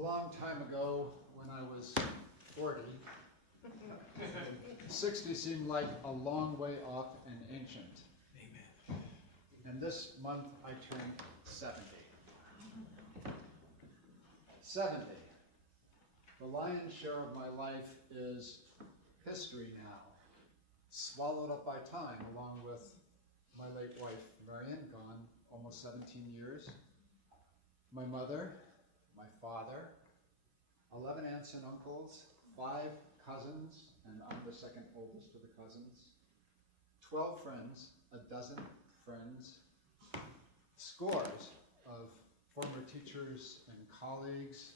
long time ago, when I was 40, 60 seemed like a long way off and ancient. Amen. And this month I turned 70. 70. The lion's share of my life is history now, swallowed up by time, along with my late wife, Marion, gone almost 17 years, my mother, my father, 11 aunts and uncles, 5 cousins, and I'm the second oldest of the cousins, 12 friends, a dozen friends, scores of former teachers and colleagues,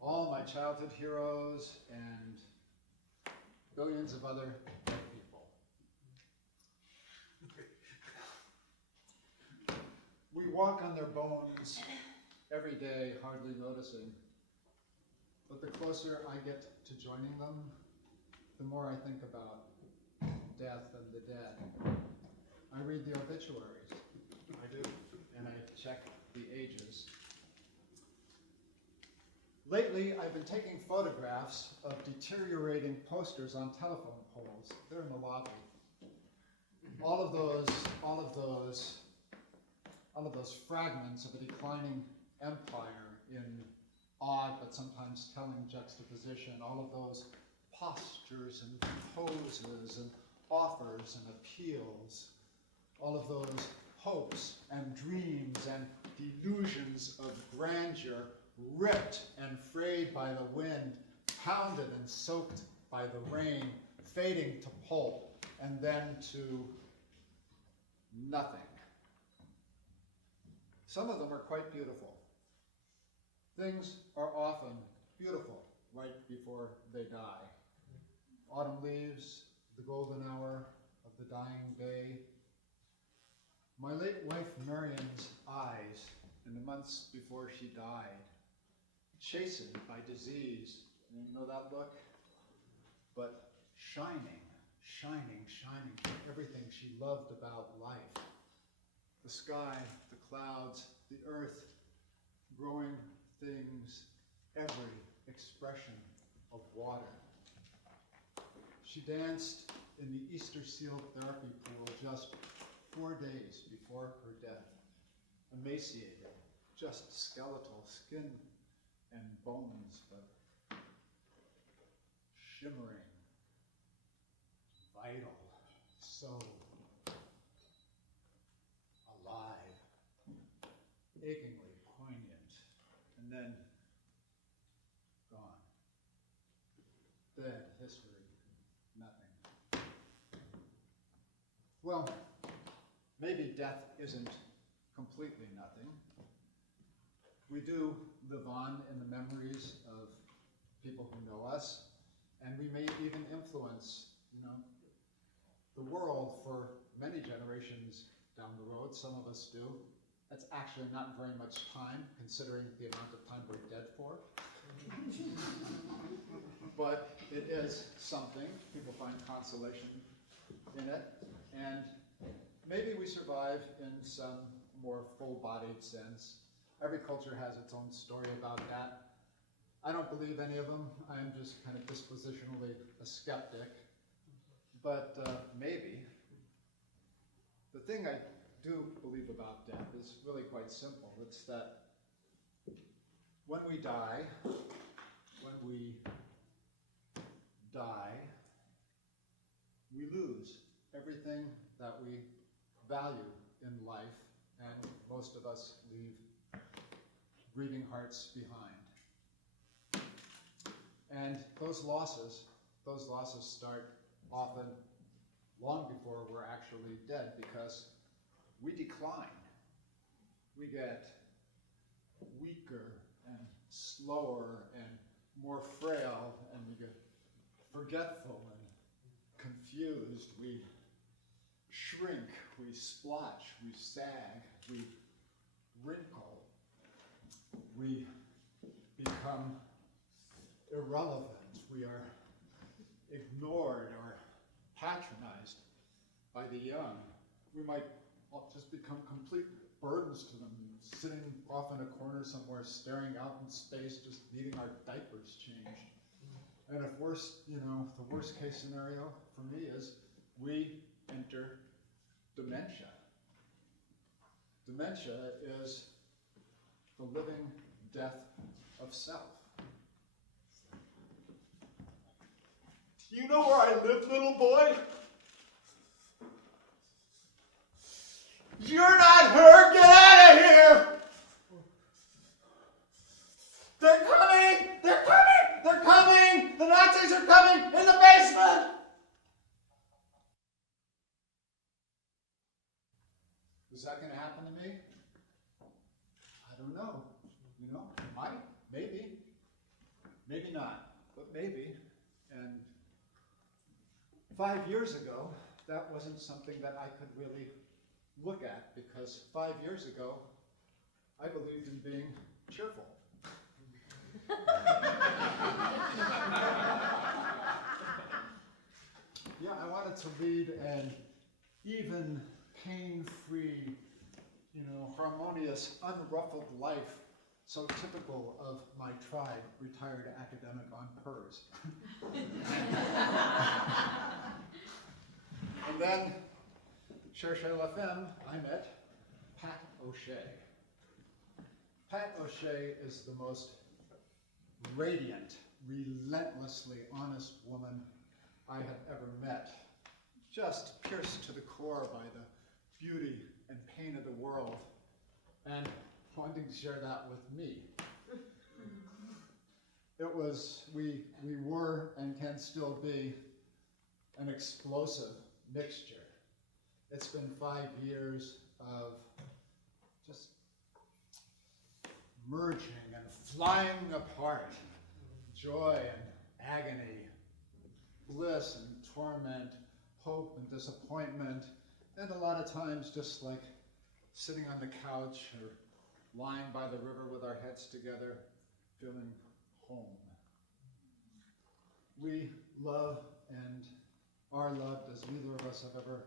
all my childhood heroes, and billions of other dead people. We walk on their bones every day, hardly noticing. But the closer I get to joining them, the more I think about death and the dead. I read the obituaries. I do. And I check the ages. Lately, I've been taking photographs of deteriorating posters on telephone poles. They're in the lobby. All of those fragments of a declining empire in odd but sometimes telling juxtaposition, all of those postures and poses and offers and appeals, all of those hopes and dreams and delusions of grandeur ripped and frayed by the wind, pounded and soaked by the rain, fading to pulp, and then to nothing. Some of them are quite beautiful. Things are often beautiful right before they die. Autumn leaves, the golden hour of the dying day. My late wife Marion's eyes in the months before she died, chastened by disease, and you know that look? But shining, shining, shining for everything she loved about life. The sky, the clouds, the earth, growing things, every expression of water. She danced in the Easter Seal therapy pool just 4 days before her death, emaciated, just skeletal, skin and bones, but shimmering, vital, so alive, achingly poignant, and then gone. Dead, history, nothing. Well, maybe death isn't completely nothing. We do live on in the memories of people who know us, and we may even influence, the world for many generations down the road. Some of us do. That's actually not very much time, considering the amount of time we're dead for. But it is something. People find consolation in it. And maybe we survive in some more full-bodied sense. Every culture has its own story about that. I don't believe any of them. I am just kind of dispositionally a skeptic. But maybe. The thing I do believe about death is really quite simple. It's that when we die, we lose everything that we value in life, and most of us leave grieving hearts behind. And those losses start often long before we're actually dead, because we decline. We get weaker and slower and more frail, and we get forgetful and confused. We shrink, we splotch, we sag, we wrinkle. We become irrelevant. We are ignored or patronized by the young. We might just become complete burdens to them, sitting off in a corner somewhere, staring out in space, just needing our diapers changed. And if the worst case scenario for me is we enter dementia. Dementia is the living death of self. Do you know where I live, little boy? You're not her! Get out of here! They're coming! They're coming! They're coming! The Nazis are coming in the basement! Is that going to happen to me? I don't know. Might, maybe. Maybe not, but maybe. And 5 years ago, that wasn't something that I could really look at, because 5 years ago, I believed in being cheerful. Yeah, I wanted to lead an even, pain-free, harmonious, unruffled life, so typical of my tribe, retired academic on PERS. And then, Cherchez La Femme, I met Pat O'Shea. Pat O'Shea is the most radiant, relentlessly honest woman I have ever met. Just pierced to the core by the beauty and pain of the world, and wanting to share that with me. We were and can still be an explosive mixture. It's been 5 years of just merging and flying apart, joy and agony, bliss and torment, hope and disappointment, and a lot of times just like sitting on the couch or lying by the river with our heads together, feeling home. We love and are loved as neither of us have ever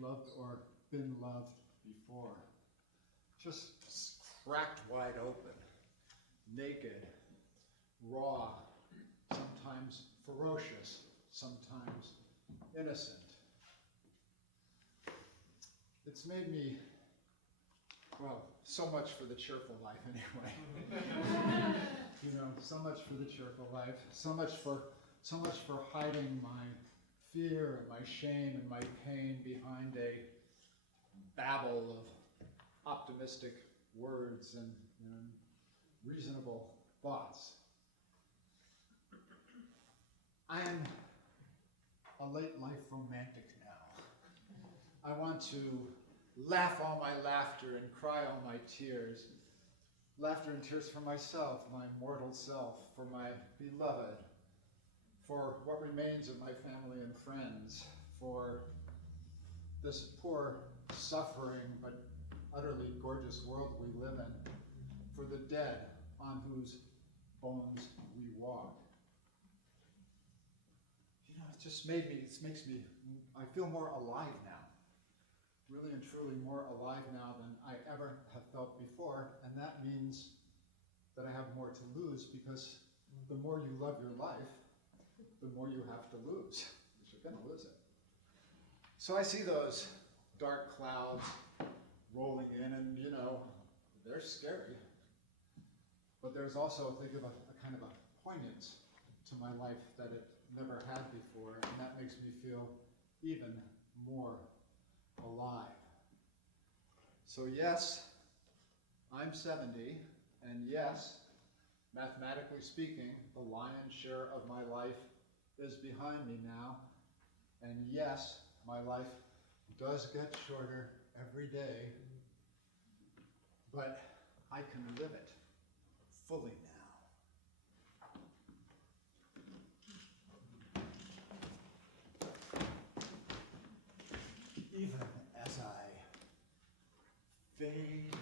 loved or been loved before. Just cracked wide open, naked, raw, sometimes ferocious, sometimes innocent. It's made me, so much for the cheerful life anyway. So much for the cheerful life, so much for hiding my fear and my shame and my pain behind a babble of optimistic words and reasonable thoughts. I am a late life romantic now. I want to laugh all my laughter and cry all my tears. Laughter and tears for myself, my mortal self, for my beloved, for what remains of my family and friends, for this poor, suffering, but utterly gorgeous world we live in, for the dead on whose bones we walk. It makes me, I feel more alive now. Really and truly more alive now than I ever have felt before, and that means that I have more to lose, because the more you love your life, the more you have to lose, because you're going to lose it. So I see those dark clouds rolling in, and they're scary. But there's also, think of a kind of a poignance to my life that it never had before, and that makes me feel even more alive. So yes, I'm 70, and yes, mathematically speaking, the lion's share of my life is behind me now, and yes, my life does get shorter every day, but I can live it fully now. Even as I fade